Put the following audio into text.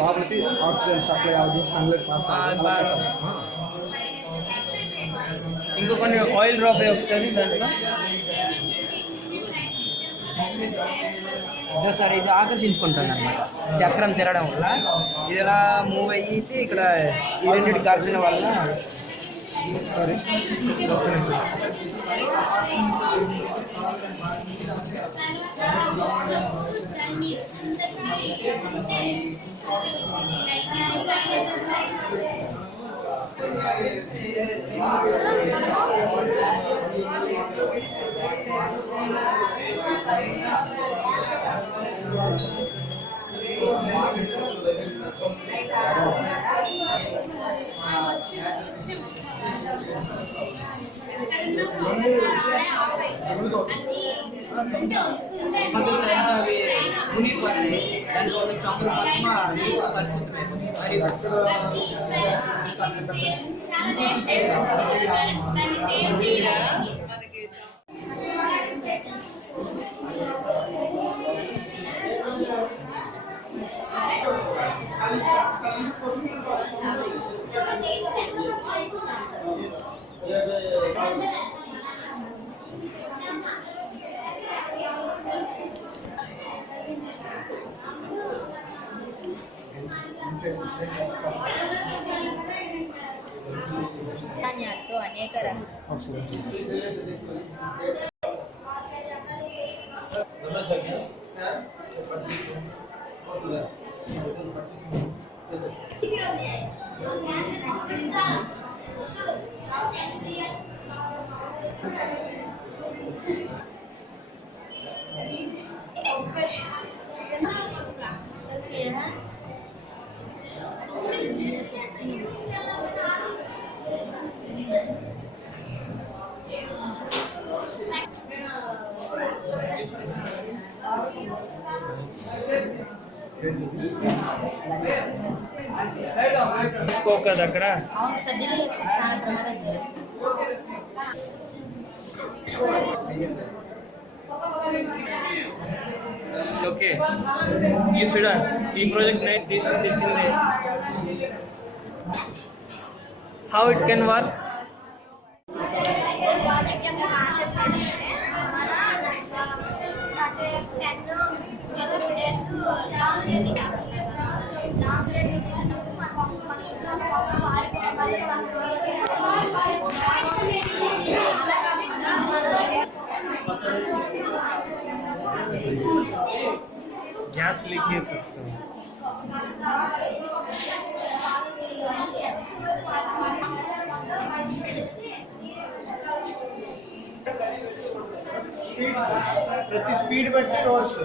లోపలికి oxygen supply అవుతుంది, sunlight pass అవుతుంది. ఇంకో కొన్ని ఆయిల్ డ్రాప్ ఒకసారి దాంట్లో సార్ ఇది ఆకర్షించుకుంటుంది అనమాట. చక్రం తిరగడం వల్ల ఇది ఇలా మూవ్ అయ్యేసి ఇక్కడ ఈ రెండింటి ఘర్షణ వల్ల సారీ అవి మునిగిపోతాయి. దాంట్లో ఉన్న చొక్కలు పరిస్థితి ధాన్యాలతో అనేక అక్కడ చాలా ప్రమాదం చేయాలి. ఓకే ఈ సుడా ఈ ప్రాజెక్ట్ నైట్ తెచ్చింది how it can work. Gas leakage system ప్రతి స్పీడ్ బట్టి రోడ్స్